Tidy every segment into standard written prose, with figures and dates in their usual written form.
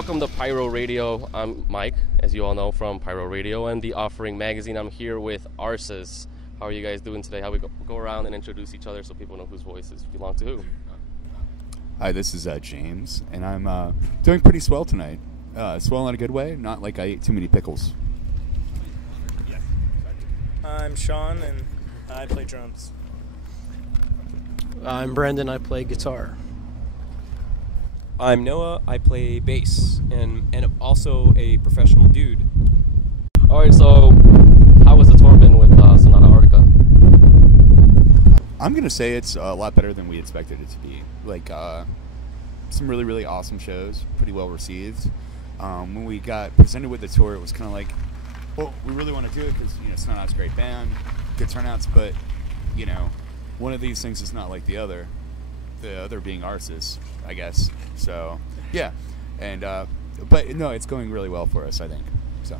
welcome to Pyro Radio. I'm Mike, as you all know, from Pyro Radio and the Offering Magazine. I'm here with Arsis. How are you guys doing today? How we go around and introduce each other so people know whose voices belong to who. Hi, this is James, and I'm doing pretty swell tonight. Swell in a good way, not like I ate too many pickles. I'm Sean, and I play drums. I'm Brandon, I play guitar. I'm Noah, I play bass, and I'm also a professional dude. Alright, so how was the tour been with Sonata Arctica? I'm going to say it's a lot better than we expected it to be. Like, some really, really awesome shows, pretty well received. When we got presented with the tour, it was kind of like, well, we really want to do it because, Sonata's a great band, good turnouts, but, one of these things is not like the other being Arsis, I guess. So, yeah. And, but, no, it's going really well for us, I think. So.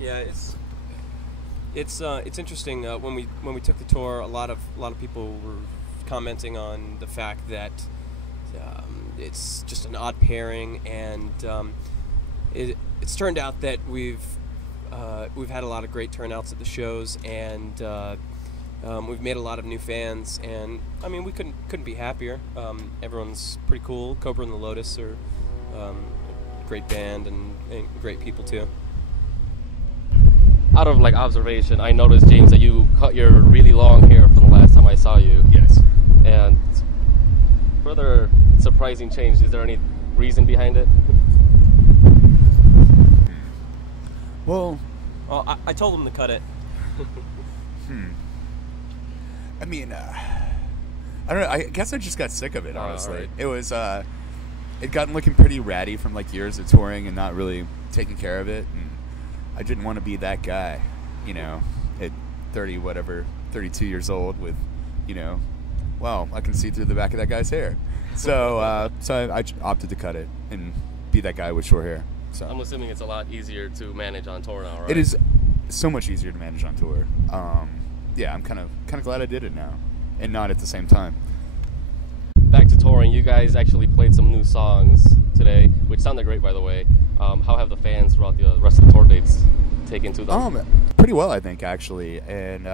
Yeah, it's interesting. When we took the tour, a lot of people were commenting on the fact that it's just an odd pairing, and it's turned out that we've had a lot of great turnouts at the shows, and we've made a lot of new fans, and I mean we couldn't be happier. Everyone's pretty cool. Cobra and the Lotus are a great band and great people too. Out of observation, I noticed, James, that you cut your really long hair from the last time I saw you. Yes. And further surprising change, is there any reason behind it? Well, I told him to cut it. I mean, I don't know. I guess I just got sick of it, honestly. Right. It was, it gotten looking pretty ratty from years of touring and not really taking care of it. And I didn't want to be that guy, at 32 years old with, well, I can see through the back of that guy's hair. So, I opted to cut it and be that guy with short hair. So I'm assuming it's a lot easier to manage on tour now, right? It is so much easier to manage on tour. Yeah, I'm kind of glad I did it now, and not at the same time. Back to touring, you guys actually played some new songs today, which sounded great, by the way. How have the fans throughout the rest of the tour dates taken to them? Pretty well, I think, actually. And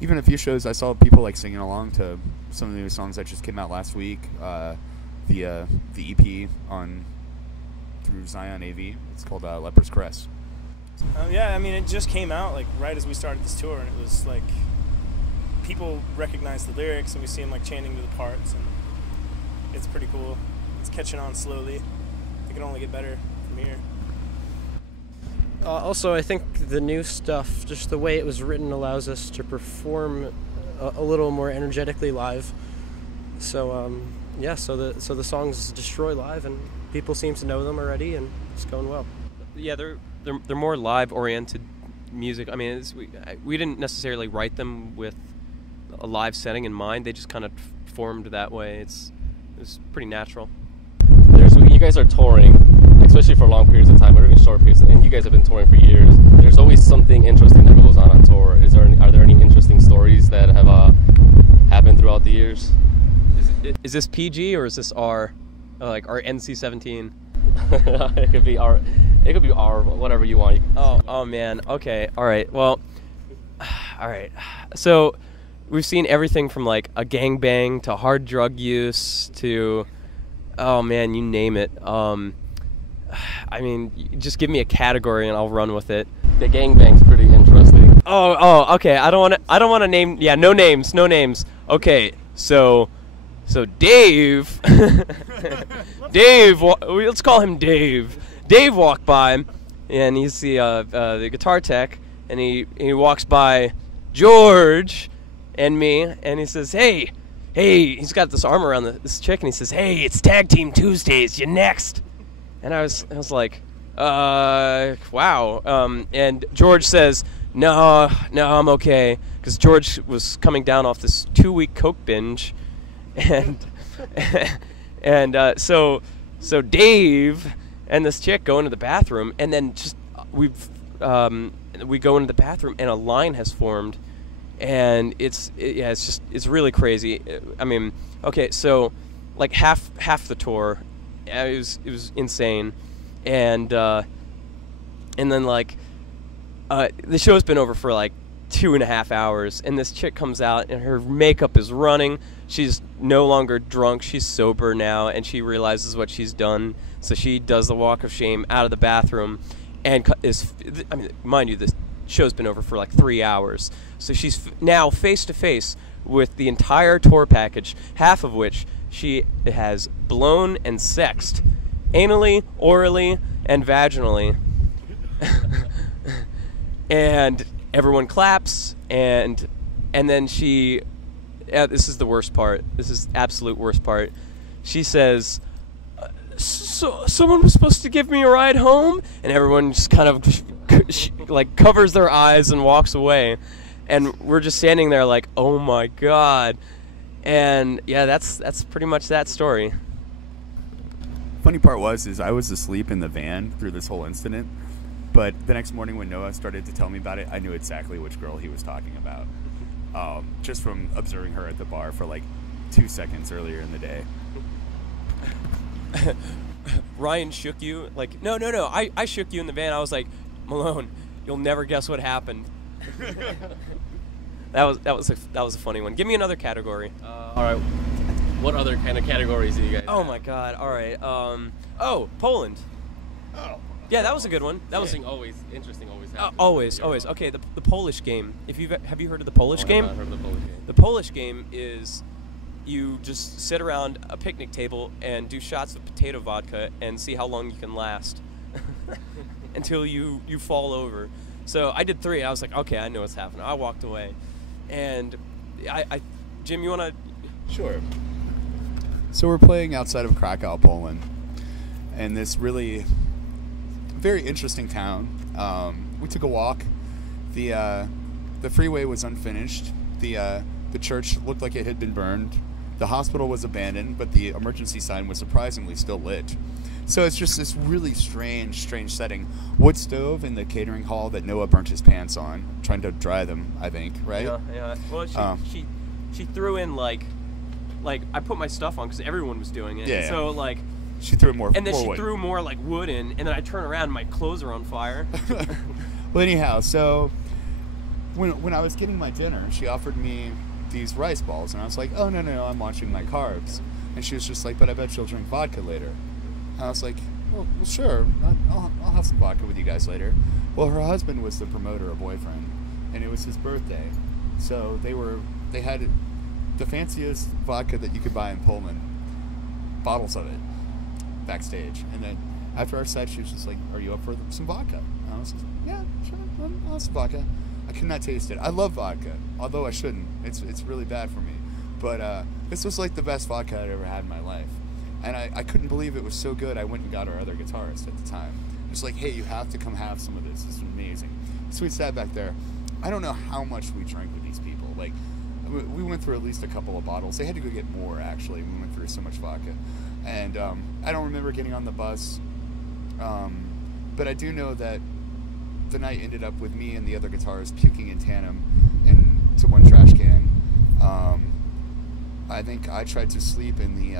even a few shows, I saw people singing along to some of the new songs that just came out last week. The EP through Zion AV. It's called Lepers Caress. Yeah, I mean, it just came out right as we started this tour, and it was people recognize the lyrics, and we see them chanting to the parts, and it's pretty cool. It's catching on slowly. It can only get better from here. Also, I think the new stuff, just the way it was written, allows us to perform a little more energetically live. So, so the songs destroy live, and people seem to know them already, and it's going well. Yeah, they're more live oriented music. I mean, we didn't necessarily write them with a live setting in mind. They just kind of formed that way. It's pretty natural. You guys are touring, especially for long periods of time, or even short periods, and you guys have been touring for years. There's always something interesting that goes on tour. Are there any interesting stories that have happened throughout the years? Is this PG or is this R, our NC-17? It could be R. It could be R. Whatever you want. Oh man. Okay. All right. Well. All right. So, we've seen everything from a gangbang to hard drug use to, oh man, you name it. I mean, just give me a category and I'll run with it. The gangbang's pretty interesting. Oh. Okay. I don't want to name. Yeah. No names. Okay. So Dave, let's call him Dave. Dave walked by, and he's the guitar tech, and he walks by George and me, and he says, hey, he's got this arm around this chick, and he says, hey, it's Tag Team Tuesdays, you next. And I was like, wow. And George says, no, I'm okay, because George was coming down off this 2-week coke binge. And so Dave and this chick go into the bathroom, and then we go into the bathroom, and a line has formed, and it's really crazy. I mean, okay, so half the tour it was insane, and then like the show's been over for like 2.5 hours, and this chick comes out and her makeup is running. She's no longer drunk, she's sober now, and she realizes what she's done, so she does the walk of shame out of the bathroom, and mind you, this show's been over for like 3 hours, so she's now face to face with the entire tour package, half of which she has blown and sexed anally, orally, and vaginally. And everyone claps, and then she, this is the worst part, this is absolute worst part, she says, so someone was supposed to give me a ride home, and everyone just kind of like covers their eyes and walks away, and we're just standing there like, oh my god. And yeah, that's pretty much that story. Funny part is I was asleep in the van through this whole incident, but the next morning when Noah started to tell me about it, I knew exactly which girl he was talking about, just from observing her at the bar for like 2 seconds earlier in the day. Ryan shook you? Like, no, I shook you in the van. I was like, Malone, you'll never guess what happened. That was a funny one. Give me another category. All right. What other kind of categories do you guys? Oh have? my God! All right. Poland. Oh. Yeah, that was a good one. That was interesting. Always happens. always. Okay, the Polish game. Have you heard of the Polish game? I've not heard of the Polish game. The Polish game is you just sit around a picnic table and do shots of potato vodka and see how long you can last until you fall over. So I did 3. I was like, okay, I know what's happening. I walked away, and Jim, you wanna? Sure. So we're playing outside of Krakow, Poland, and this really very interesting town. We took a walk. The freeway was unfinished. The church looked like it had been burned. The hospital was abandoned, but the emergency sign was surprisingly still lit. So it's just this really strange setting. Wood stove in the catering hall that Noah burnt his pants on, trying to dry them, I think, right? Yeah. Well, she threw in like I put my stuff on because everyone was doing it. Yeah. So like she threw more. And then she wood. threw more like wood in, and then I turn around and my clothes are on fire. Well, anyhow, so when I was getting my dinner, she offered me these rice balls, and I was like, oh no, I'm watching my carbs. And she was just like, but I bet you'll drink vodka later. And I was like, well sure, I'll have some vodka with you guys later. Well, her husband was the promoter or boyfriend, and it was his birthday, so they had the fanciest vodka that you could buy in Poland, bottles of it, backstage. And then after our set, she was just like, are you up for some vodka? And I was just like, yeah, sure, I'll have some vodka. I could not taste it. I love vodka, although I shouldn't. It's really bad for me. But this was like the best vodka I'd ever had in my life. And I couldn't believe it was so good. I went and got our other guitarist at the time. Just like, hey, you have to come have some of this. This is amazing. So we sat back there. I don't know how much we drank with these people. Like, we went through at least a couple of bottles. They had to go get more, actually. We went through so much vodka. And I don't remember getting on the bus. But I do know that the night ended up with me and the other guitarist puking in tandem into one trash can. I think I tried to sleep in the...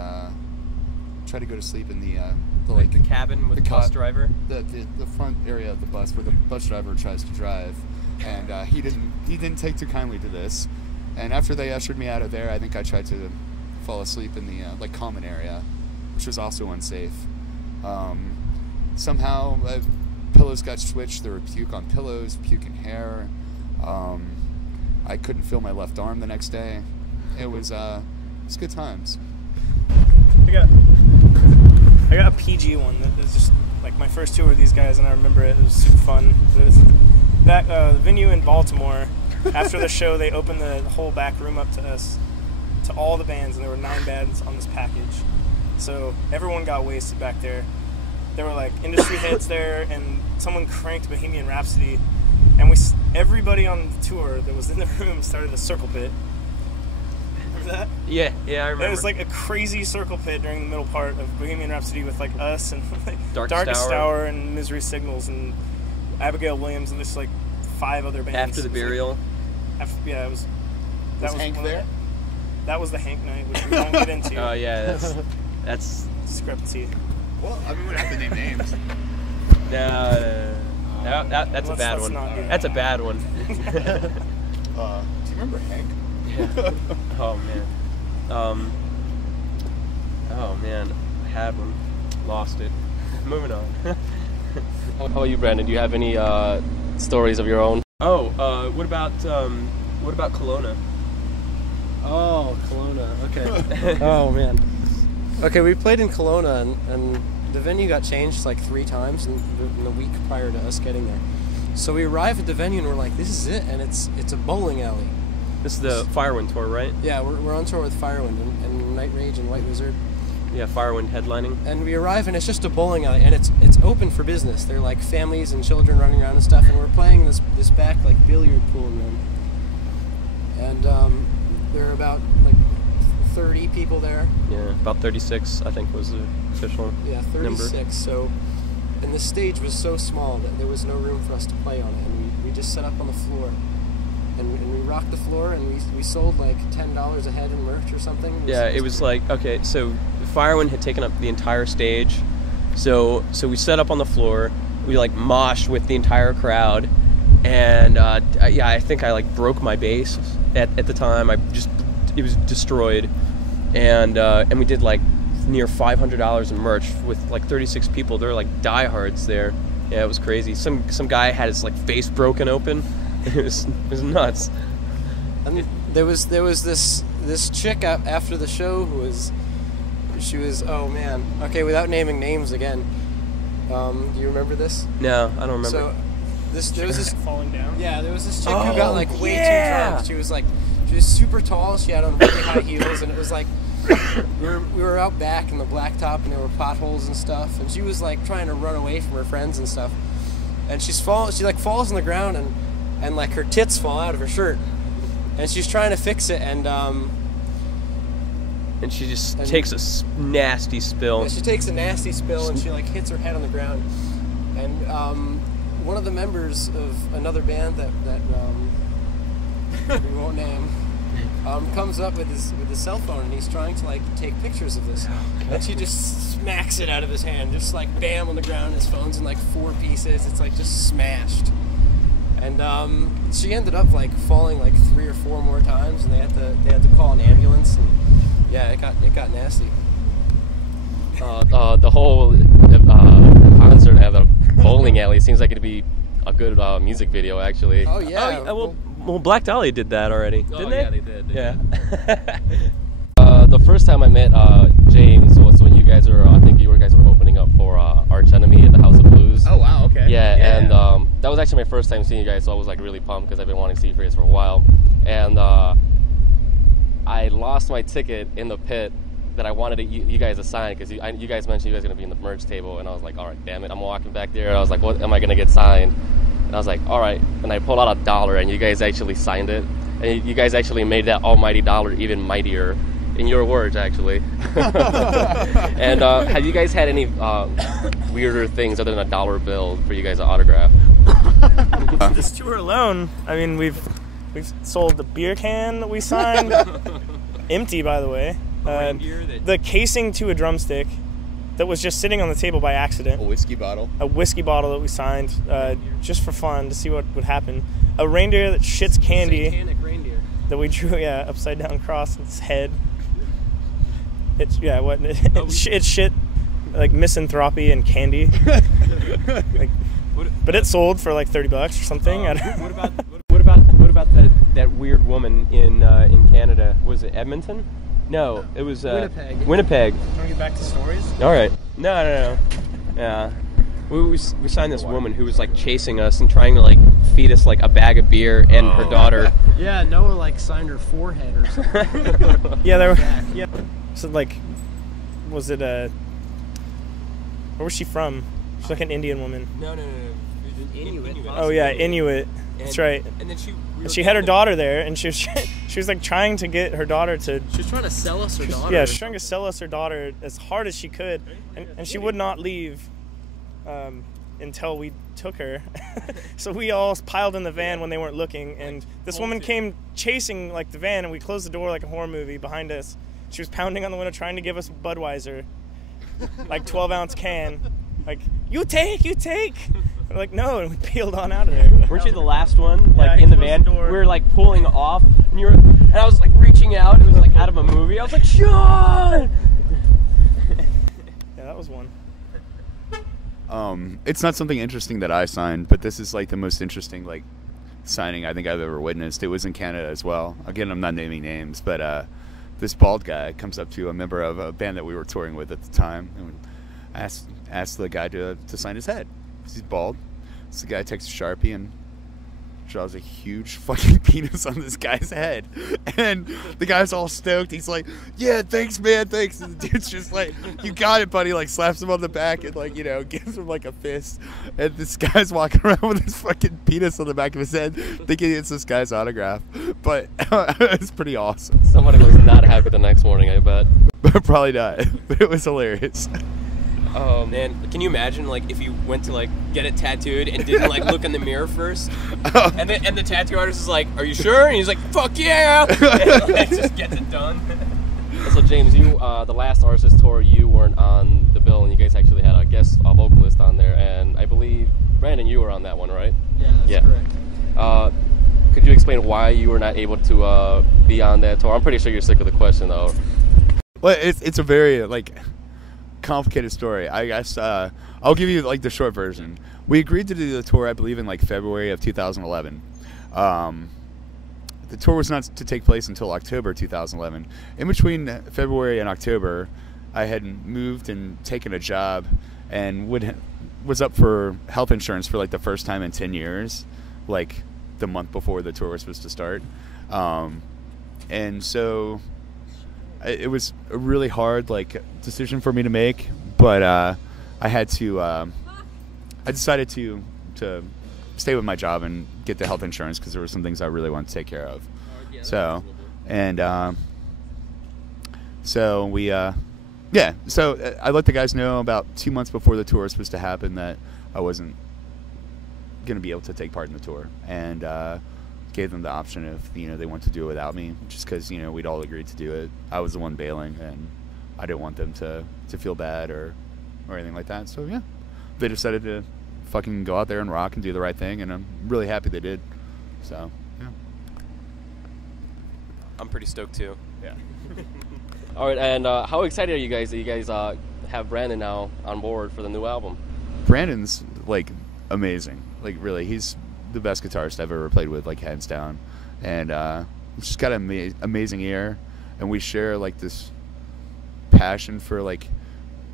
go to sleep in the cabin with the bus driver? The front area of the bus where the bus driver tries to drive. And he didn't take too kindly to this. And after they ushered me out of there, I think I tried to fall asleep in the common area, which was also unsafe. Somehow pillows got switched. There were puke on pillows, puke in hair. I couldn't feel my left arm the next day. It was good times. I got a PG one that was just like my first tour with these guys, and I remember it was super fun. It was that venue in Baltimore. After the show, they opened the whole back room up to us, to all the bands, and there were 9 bands on this package. So everyone got wasted back there. There were like industry hits there, and someone cranked Bohemian Rhapsody, and everybody on the tour that was in the room started a circle pit. Remember that? Yeah, I remember. It was like a crazy circle pit during the middle part of Bohemian Rhapsody with like us and like Darkest Hour and Misery Signals and Abigail Williams and this like 5 other bands. After the Burial. It was. Was Hank there? That was the Hank night, which we won't get into. Oh yeah, that's discrepancy. Well, I mean, we have to name names. That's a bad let's one. not do that. That's a bad one. Do you remember Hank? Yeah. Oh man. Oh man, I had one, lost it. Moving on. How about you, Brandon? Do you have any stories of your own? Oh, what about Kelowna? Oh, Kelowna. Okay. Oh man. Okay, we played in Kelowna, and the venue got changed like 3 times in the week prior to us getting there. So we arrive at the venue and we're like, this is it, and it's a bowling alley. This is the Firewind tour, right? Yeah, we're on tour with Firewind and Night Rage and White Wizard. Yeah, Firewind headlining. And we arrive and it's just a bowling alley, and it's open for business. There are like families and children running around and stuff, and we're playing this back like billiard pool room. And there are about like 30 people there. Yeah, about 36, I think was the official Yeah, 36. number. So, and the stage was so small that there was no room for us to play on it, and we just set up on the floor. And we rocked the floor, and we sold like $10 a head in merch or something. Yeah, it was like, okay, so Firewind had taken up the entire stage, so we set up on the floor, we like moshed with the entire crowd, and yeah, I think I like broke my bass at the time. It was destroyed, and we did like near $500 in merch with like 36 people. There were like diehards there. Yeah, it was crazy. Some guy had his like face broken open. It was nuts. And there was this chick after the show who was, oh man, okay, without naming names again. Do you remember this? No, I don't remember. So there was this Falling down. Yeah, there was this chick who got like way too drunk. She was super tall. She had on really high heels, and it was like we were out back in the blacktop, and there were potholes and stuff. And she was like trying to run away from her friends and stuff. And she like falls on the ground, and like her tits fall out of her shirt, and she's trying to fix it, and she just takes a nasty spill. Yeah, she takes a nasty spill, and she like hits her head on the ground, and one of the members of another band that we won't name comes up with his cell phone, and he's trying to like take pictures of this, and she just smacks it out of his hand, just like bam on the ground. His phone's in like 4 pieces. It's like just smashed. And she ended up like falling like 3 or 4 more times, and they had to call an ambulance, and yeah, it got nasty. The whole concert at the bowling alley seems like it'd be a good music video, actually. Oh yeah. Well, Black Dahlia did that already, didn't they? Yeah, they did. Yeah. The first time I met James was when you guys were opening up for Arch Enemy at the House of Blues. Oh wow, okay. Yeah, and that was actually my first time seeing you guys, so I was like really pumped because I've been wanting to see you guys for a while. And I lost my ticket in the pit that I wanted you guys to sign, because you guys mentioned you guys going to be in the merch table, and I was like, all right, damn it, I'm walking back there, and I was like, what am I going to get signed? And I was like, all right, and I pulled out $1, and you guys actually signed it, and you guys actually made that almighty dollar even mightier, in your words, actually. And have you guys had any weirder things other than $1 bill for you guys to autograph? This tour alone, I mean, we've sold the beer can that we signed, empty by the way. The casing to a drumstick that was just sitting on the table by accident. A whiskey bottle. A whiskey bottle that we signed just for fun to see what would happen. A reindeer that shits candy. Satanic reindeer. That we drew, upside down cross in its head. It shit like misanthropy and candy. But it sold for like $30 or something. What about that weird woman in Canada? Was it Edmonton? No, it was Winnipeg. Winnipeg. Want to get back to stories? All right. No. Yeah. We signed this woman who was like chasing us and trying to like feed us like a bag of beer and her daughter. Yeah, Noah like signed her forehead or something. Yeah. So like, was it where was she from? She's like an Indian woman. No. Inuit. Oh yeah, Inuit. That's right. And then She had her daughter there, and she was like trying to get her daughter to. She was trying to sell us her daughter. Yeah, she was trying to sell us her daughter as hard as she could, and she would not leave until we took her. So we all piled in the van when they weren't looking, and this woman came chasing like the van, and we closed the door like a horror movie behind us. She was pounding on the window trying to give us Budweiser, like 12-ounce can. Like, you take. We're like, no, and we peeled on out of there. Weren't you the last one, like, Yeah, in the closed van? the door. We were, like, pulling off, and I was, like, reaching out. It was, like, out of a movie. I was like, Sean! Yeah, that was one. It's not something interesting that I signed, but this is, like, the most interesting, like, signing I think I've ever witnessed. It was in Canada as well. Again, I'm not naming names, but this bald guy comes up to a member of a band that we were touring with at the time and asked the guy to sign his head. He's bald. So the guy takes a Sharpie and draws a huge fucking penis on this guy's head. And the guy's all stoked. He's like, yeah, thanks, man, thanks. And the dude's just like, you got it, buddy. Like, slaps him on the back and, like, you know, gives him, like, a fist. And this guy's walking around with his fucking penis on the back of his head, thinking it's this guy's autograph. But it's pretty awesome. Somebody was not happy the next morning, I bet. Probably not. But it was hilarious. Man, can you imagine, like, if you went to, like, get it tattooed and didn't, like, look in the mirror first? And the tattoo artist is like, are you sure? And he's like, fuck yeah! And, like, just gets it done. So James, you the last Arsis tour, you weren't on the bill, and you guys actually had a guest vocalist on there, and I believe Brandon, you were on that one, right? Yeah, that's correct. Could you explain why you were not able to be on that tour? I'm pretty sure you're sick of the question, though. Well, it's a very, like, complicated story. I guess I'll give you, like, the short version. We agreed to do the tour, I believe, in, like, February of 2011. The tour was not to take place until October 2011. In between February and October, I had moved and taken a job and was up for health insurance for, like, the first time in 10 years, like, the month before the tour was supposed to start. And so it was a really hard, like, decision for me to make, but I had to I decided to stay with my job and get the health insurance because there were some things I really wanted to take care of. So we so I let the guys know about 2 months before the tour was supposed to happen that I wasn't going to be able to take part in the tour, and gave them the option if, you know, they want to do it without me, just because, you know, we'd all agreed to do it. I was the one bailing, and I didn't want them to feel bad or anything like that. So yeah, they decided to fucking go out there and rock and do the right thing, and I'm really happy they did. So yeah, I'm pretty stoked too. yeah. All right, and how excited are you guys that you guys have Brandon now on board for the new album? Brandon's, like, amazing. Like, really, he's the best guitarist I've ever played with, like, hands down. And he's just got an amazing ear, and we share, like, this passion for, like,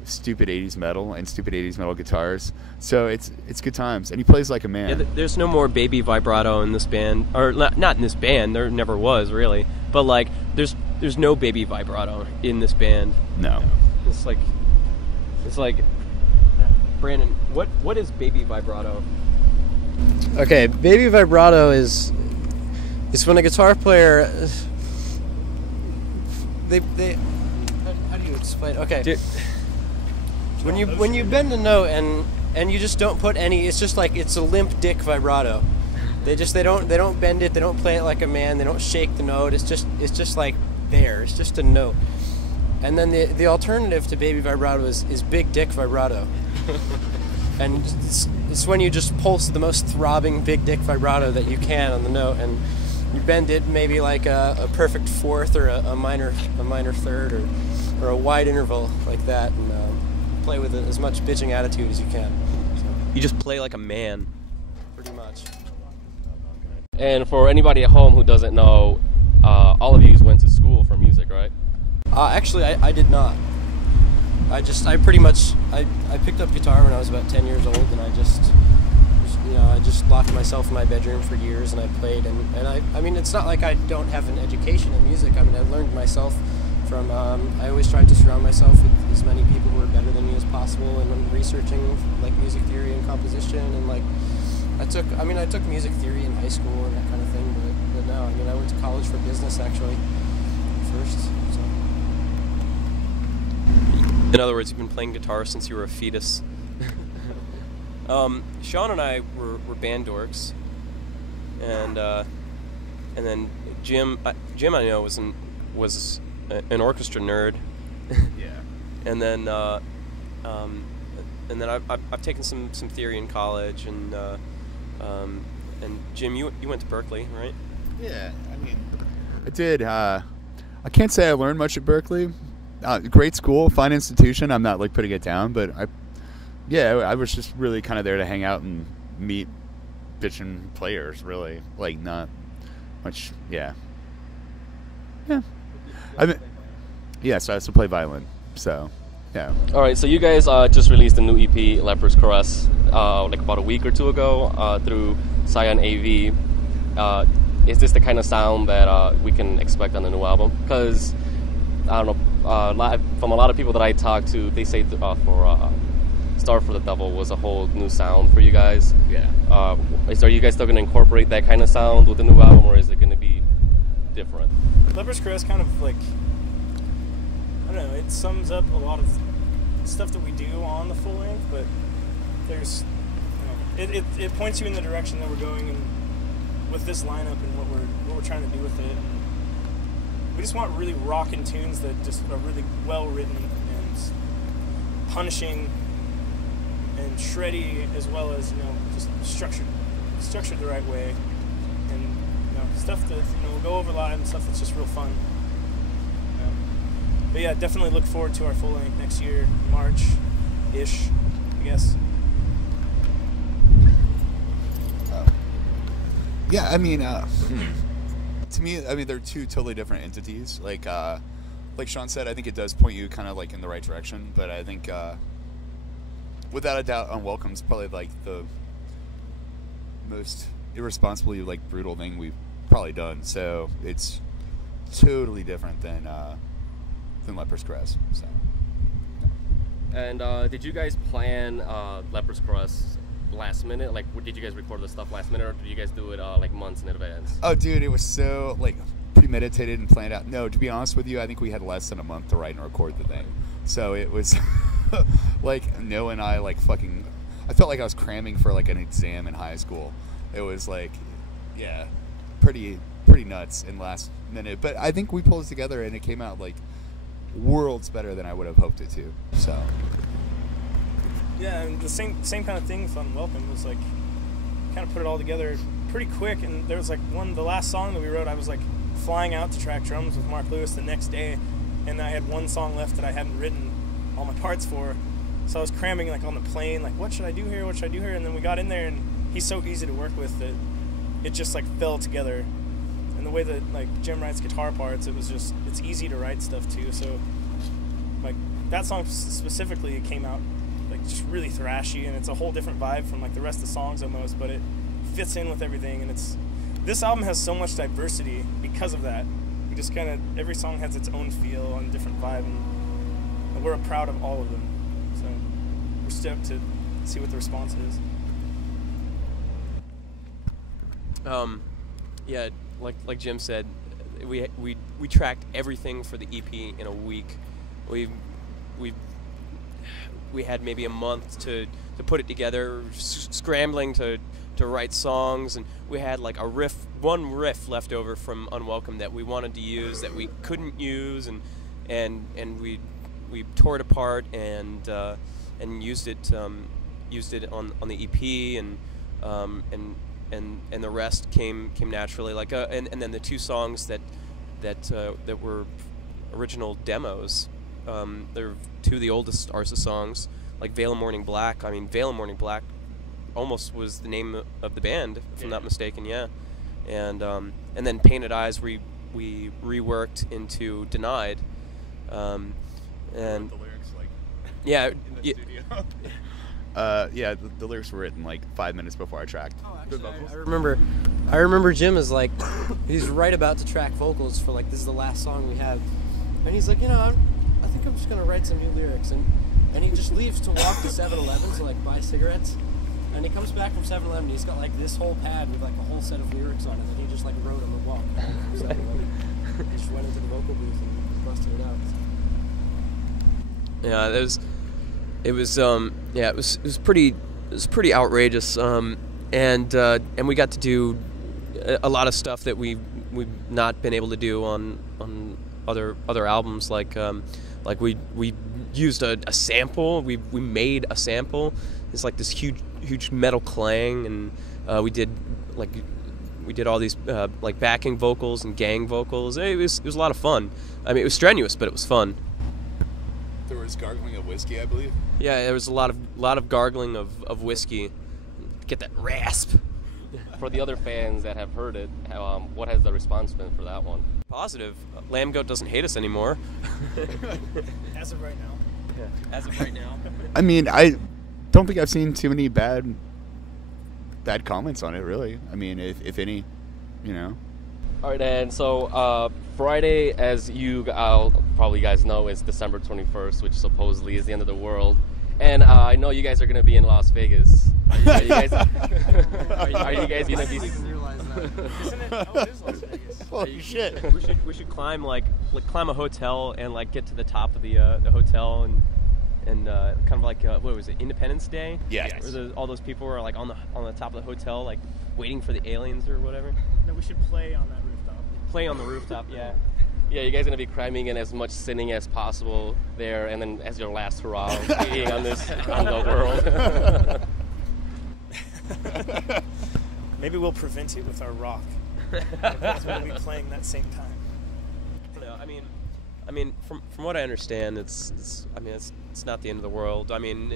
stupid 80s metal and stupid 80s metal guitars. So it's good times, and he plays like a man. Yeah, there's no more baby vibrato in this band, or not in this band. There never was, really. But, like, there's no baby vibrato in this band. No. It's like Brandon, what is baby vibrato? Okay, baby vibrato is when a guitar player they how do you explain? Okay, Dude. when you bend a note and you just don't put any, it's just like it's a limp dick vibrato. They don't bend it, they don't play it like a man, they don't shake the note. It's just like there. It's just a note. And then the alternative to baby vibrato is big dick vibrato. And it's when you just pulse the most throbbing big dick vibrato that you can on the note, and you bend it maybe like a perfect fourth or a minor third or a wide interval like that, and play with as much bitching attitude as you can. So, You just play like a man. pretty much. And for anybody at home who doesn't know, all of you went to school for music, right? Actually, I did not. I picked up guitar when I was about 10 years old, and I just locked myself in my bedroom for years, and I played, and I mean, it's not like I don't have an education in music. I mean, I learned myself from, I always tried to surround myself with as many people who are better than me as possible, and I'm researching, like, music theory and composition, and, like, I took music theory in high school and that kind of thing, but no, I mean, I went to college for business, actually, first, so. In other words, you've been playing guitar since you were a fetus. Sean and I were band dorks, and then Jim I know was an orchestra nerd. Yeah. And then And then I've taken some theory in college, and Jim, you went to Berkeley, right? Yeah, I mean, I did. I can't say I learned much at Berkeley. Great school, fine institution. I'm not like putting it down, but I was just really kind of there to hang out and meet bitchin' players. Really, like not much. Yeah. I mean, so I used to play violin. So, yeah. All right, so you guys just released a new EP, Lepers Caress, like about a week or two ago through Scion AV. Is this the kind of sound that we can expect on the new album? Because, I don't know, from a lot of people that I talk to, they say for Star for the Devil was a whole new sound for you guys. Yeah. Are you guys still going to incorporate that kind of sound with the new album, or is it going to be different? Lepers Caress kind of like, I don't know, it sums up a lot of stuff that we do on the full length, but there's, it points you in the direction that we're going and with this lineup and what we're trying to do with it. We just want really rockin' tunes that just are really well written and punishing and shreddy, as well as just structured the right way, and stuff that will go over live and stuff that's just real fun. But yeah, definitely look forward to our full length next year, March-ish, I guess. Yeah, I mean, to me, I mean, they're two totally different entities. Like Sean said, I think it does point you kind of like in the right direction. But I think, without a doubt, Unwelcome's probably like the most irresponsibly like brutal thing we've probably done. So it's totally different than Lepers Caress. So. And did you guys plan Lepers Caress last minute? Like, did you guys record the stuff last minute, or did you guys do it like months in advance? Oh, dude, it was so like premeditated and planned out. No, to be honest with you, I think we had less than a month to write and record the thing. So it was like Noah and I like fucking. I felt like I was cramming for like an exam in high school. It was like, yeah, pretty nuts in last minute. But I think we pulled it together and it came out like worlds better than I would have hoped it to. So. Yeah, and the same kind of thing with Unwelcome. It was like, kind of put it all together pretty quick, and there was like the last song that we wrote, I was like flying out to track drums with Mark Lewis the next day, and I had one song left that I hadn't written all my parts for, so I was cramming like on the plane, like what should I do here, and then we got in there, and he's so easy to work with that it just like fell together, and the way that like Jim writes guitar parts, it's easy to write stuff too, so like that song specifically, it came out like just really thrashy, and it's a whole different vibe from like the rest of the songs almost, but it fits in with everything, and this album has so much diversity because of that. We just kind of, every song has its own feel and different vibe, and we're proud of all of them, so we're stoked to see what the response is. Yeah, like Jim said, we tracked everything for the EP in a week. We had maybe a month to put it together, scrambling to write songs, and we had like one riff left over from Unwelcome that we wanted to use that we couldn't use, and we tore it apart and used it on the EP, and the rest came naturally, like and then the two songs that were original demos. They're two of the oldest Arsis songs, like Veil of Morning Black. I mean, Veil of Morning Black almost was the name of the band, if I'm not mistaken, yeah. And then Painted Eyes we reworked into Denied. And the lyrics like yeah, in the studio. Yeah, the lyrics were written like 5 minutes before I tracked. Oh, actually, I remember Jim is like, he's right about to track vocals for like, this is the last song we have, and he's like, I think I'm just gonna write some new lyrics, and he just leaves to walk to 7-Eleven to like buy cigarettes, and he comes back from 7-Eleven, he's got like this whole pad with like a whole set of lyrics on it that he just like wrote on the walk from 7-Eleven. He just went into the vocal booth and busted it out. Yeah, it was pretty outrageous, and we got to do a lot of stuff that we've not been able to do on other albums, like we used a sample. We made a sample. It's like this huge metal clang, and we did all these like backing vocals and gang vocals. It was a lot of fun. I mean, it was strenuous, but it was fun. There was gargling of whiskey, I believe. Yeah, there was a lot of gargling of whiskey. Get that rasp. For the other fans that have heard it, what has the response been for that one? Positive. Lamb Goat doesn't hate us anymore. As of right now. Yeah, as of right now. I mean, I don't think I've seen too many bad comments on it, really. I mean, if any, you know. All right, and so Friday, as you probably guys know, is December 21st, which supposedly is the end of the world. And I know you guys are going to be in Las Vegas. Are you guys going to be? Isn't it? Oh, it is Las Vegas. Holy shit. We should climb climb a hotel and like get to the top of the hotel and kind of like what was it, Independence Day? Yes. Where all those people were like on the top of the hotel, like waiting for the aliens or whatever. No, we should play on that rooftop. Play on the rooftop, yeah. Yeah, you guys are going to be cramming in as much sinning as possible there, and then as your last hurrah, being on the world. Maybe we'll prevent it with our rock. Because we'll be playing that same time. No, I mean, from what I understand, it's not the end of the world. I mean,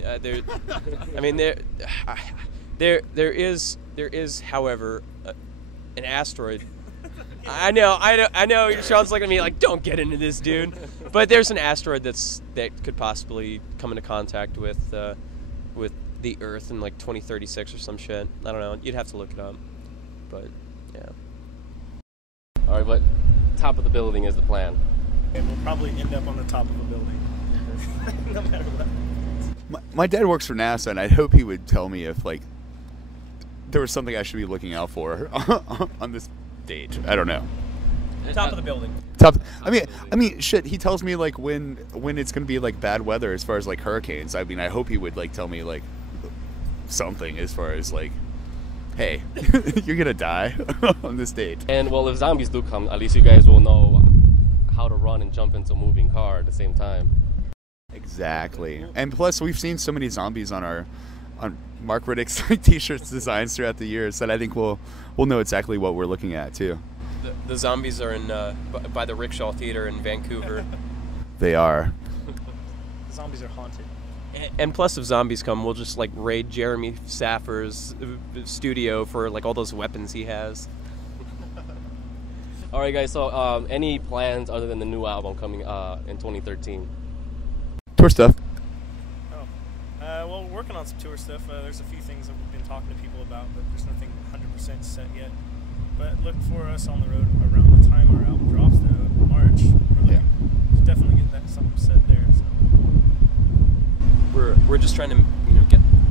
there is, however, an asteroid. I know. Sean's looking at me like, don't get into this, dude. But there's an asteroid that could possibly come into contact with the Earth in like 2036 or some shit. I don't know. You'd have to look it up. But yeah. All right, but top of the building is the plan. And we'll probably end up on the top of a building. No matter what. My dad works for NASA, and I hope he would tell me if like there was something I should be looking out for on this date. I don't know. Top of the building. Top. I mean, shit. He tells me like when it's gonna be like bad weather as far as like hurricanes. I mean, I hope he would like tell me like something as far as like, hey, you're gonna die on this date. And well, if zombies do come, at least you guys will know how to run and jump into a moving car at the same time. Exactly. And plus, we've seen so many zombies on Mark Riddick's t-shirts designs throughout the years that I think we'll know exactly what we're looking at too. The zombies are in by the Rickshaw Theater in Vancouver. They are. Zombies are haunted. And plus, if zombies come, we'll just like raid Jeremy Saffer's studio for like all those weapons he has. All right, guys. So, any plans other than the new album coming in 2013? Tour stuff. Well, we're working on some tour stuff. There's a few things that we've been talking to people about, but there's nothing 100% set yet. But look for us on the road around the time our album drops, though, March. We're looking to definitely get that something set there. So. We're just trying to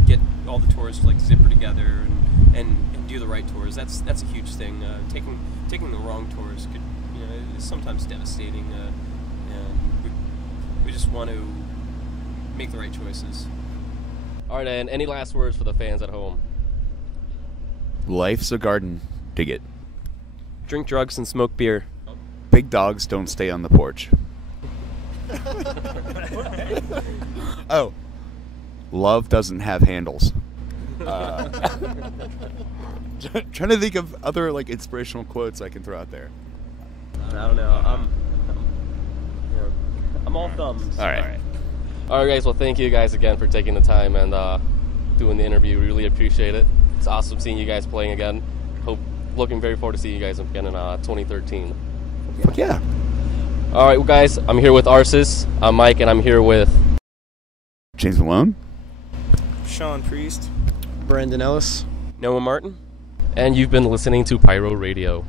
get all the tours like zipper together and do the right tours. That's a huge thing. Taking the wrong tours could is sometimes devastating. And we just want to make the right choices. All right, and any last words for the fans at home? Life's a garden. Dig it. Drink drugs and smoke beer. Big dogs don't stay on the porch. Oh. Love doesn't have handles. Trying to think of other like inspirational quotes I can throw out there. I don't know. I'm all thumbs. All right. All right, guys. Well, thank you guys again for taking the time and doing the interview. We really appreciate it. It's awesome seeing you guys playing again. Looking very forward to seeing you guys again in 2013. Fuck yeah. All right, well, guys. I'm here with Arsis. I'm Mike, and I'm here with James Malone. Sean Priest. Brandon Ellis. Noah Martin. And you've been listening to Pyro Radio.